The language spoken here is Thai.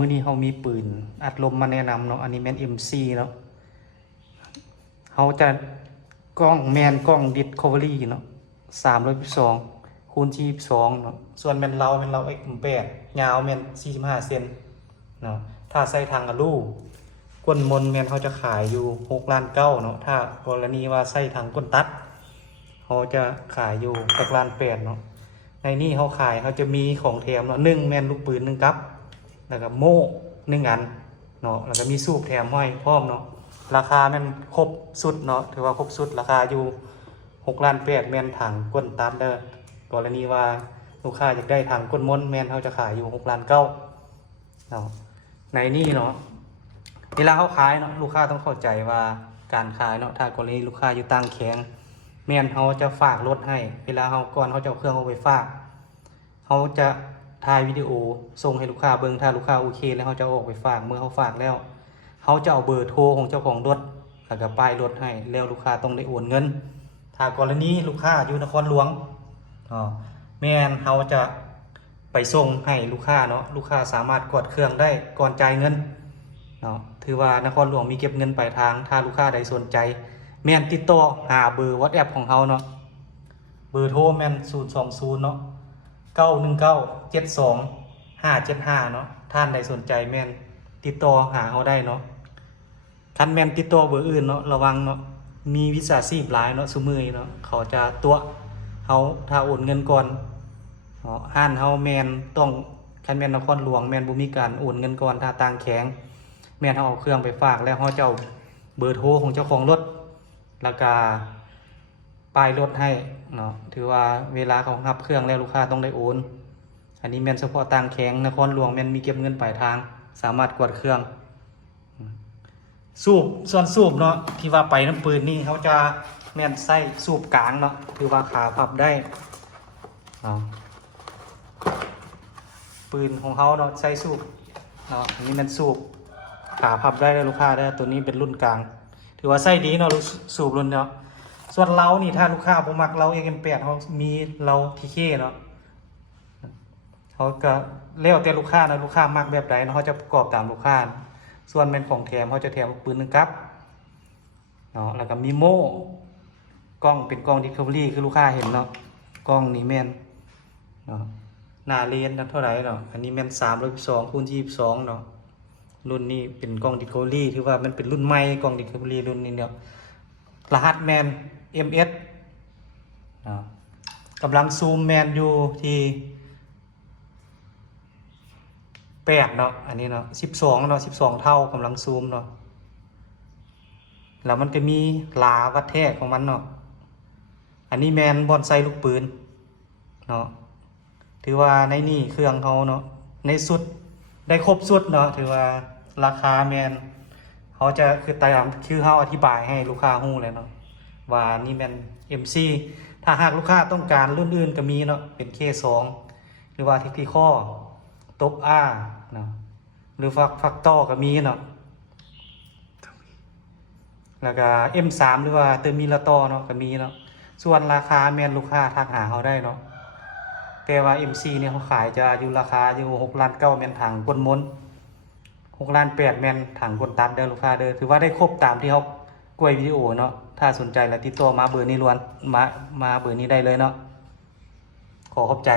มื้อนี้เขามีปืนอัดลมมาแนะนำเนาะอันนี้แมน MC เนาะเขาจะกล้องแมนกล้อง Discovery เนาะ312คูณ22เนาะส่วนแมนเรา X8 ยาวแมน45เซนเนาะถ้าใส่ทางอลูก้นมนแมนเขาจะขายอยู่6 ล้าน 9เนาะถ้ากรณีว่าใส่ทางก้นตัดเขาจะขายอยู่6 ล้าน 8เนาะในนี้เขาขายเขาจะมีของแถมเนาะ1แมนลูกปืน1กับแล้วก็โม่1อันเนาะแล้วก็มีสูบแถมห้อยพร้อมเนาะราคาแม่นครบสุดเนาะถือว่าครบสุดราคาอยู่6 ล้าน 8แม่นถังก้นตัดเด้อกรณีว่าลูกค้าอยากได้ถังก้นมนแม่นเขาจะขายอยู่6 ล้าน 9เนาะในนี้เนาะเวลาเขาขายเนาะลูกค้าต้องเข้าใจว่าการขายเนาะถ้ากรณีลูกค้าอยู่ต่างแข็งแม่นเขาจะฝากรถให้เวลาเขาก่อนเขาจะเอาเครื่องเอาไปฝากเขาจะถ่ายวิดีโอส่งให้ลูกค้าเบิ่งถ้าลูกค้าโอเคแล้วเขาจะออกไปฝากเมื่อเขาฝากแล้วเขาจะเอาเบอร์โทรของเจ้าของรถแล้วก็ป้ายรถให้แล้วลูกค้าต้องได้โอนเงินถ้ากรณีลูกค้าอยู่นครหลวงแม่นเขาจะไปส่งให้ลูกค้าเนาะลูกค้าสามารถกดเครื่องได้ก่อนจ่ายเงินเนาะถือว่านครหลวงมีเก็บเงินปลายทางถ้าลูกค้าใดสนใจแม่นติดต่อหาเบอร์ WhatsApp ของเขาเนาะเบอร์โทรแม่น020เนาะ91972 575เนาะท่านใดสนใจแม่นติดต่อหาเขาได้เนาะคันแม่นติดต่อเบอร์อื่นเนาะระวังเนาะมีวิชาชีพหลายเนาะซุมื้อนี้เนาะเขาจะตัวเขาถ้าโอนเงินก่อนห้านเฮาแม่นต้องคันแม่นนครหลวงแม่นบ่มีการโอนเงินก่อนถ้าต่างแข็งแม่นเฮาเอาเครื่องไปฝากแล้วเฮาจะเอาเบอร์โทรของเจ้าของรถแล้วก็ป้ายรถให้เนาะถือว่าเวลาเขารับเครื่องแล้วลูกค้าต้องได้โอนอันนี้แม่นเฉพาะต่างแข็งนครหลวงแม่นมีเก็บเงินปลายทางสามารถกดเครื่องสูบส่วนสูบเนาะที่ว่าไปน้ำปืนนี่เขาจะแม่นใส่สูบกลางเนาะคือว่าขาพับได้ปืนของเขาเนาะใส่สูบเนาะอันนี้มันสูบขาพับได้เลยลูกค้าได้ตัวนี้เป็นรุ่นกลางถือว่าใส่ดีเนาะสูบรุ่นเนาะส่วนเรานี่ถ้าลูกค้าผมมักเราXM8เขามีเราTKเนาะเขาก็เลี้ยวแต่ลูกค้านะลูกค้ามักแบบใดเนาะเขาจะประกอบตามลูกค้าส่วนเป็นของแถมเขาจะแถมปืน1กับเนาะแล้วก็มีโม่กล้องเป็นกล้อง Discovery คือลูกค้าเห็นเนาะกล้องนี้แม่นเนาะหน้าเลนเท่าไหร่เนาะอันนี้แม่น312คูณ22เนาะรุ่นนี้เป็นกล้อง Discovery ถือว่ามันเป็นรุ่นใหม่กล้อง Discovery รุ่นนี้เนาะรหัสแมน MS เนาะกำลังซูมแมนอยู่ที่8เนาะอันนี้เนาะ12เนาะ12เท่ากำลังซูมเนาะแล้วมันก็มีหลาวัดแท้ของมันเนาะอันนี้แมนบอนไซลูกปืนเนาะถือว่าในนี่เครื่องเขาเนาะในสุดได้ครบสุดเนาะถือว่าราคาแมนเขาจะคือตามคือเขาอธิบายให้ลูกค้าฮู้เลยเนาะว่านี่แมน MC ถ้าหากลูกค้าต้องการรุ่นอื่นก็มีเนาะเป็น K2 หรือว่าทิกที่ข้อตบอาเนาะหรือฟักต่อก็มีเนาะแล้วก็ M3 หรือว่าเตอร์มิลาต่อเนาะก็มีเนาะส่วนราคาแมนลูกค้าทักหาเขาได้เนาะแต่ว่า MC เนี่ยเขาขายจะอยู่ราคาอยู่6 ล้าน 9แมนถังก้นมน6 ล้าน 8แมนถังก้นตัดเด้อลูกค้าเด้อถือว่าได้ครบตามที่เขากล้วยวิดีโอเนาะถ้าสนใจแล้วติดต่อมาเบอร์นี้ล้วนมาเบอร์นี้ได้เลยเนาะขอขอบใจ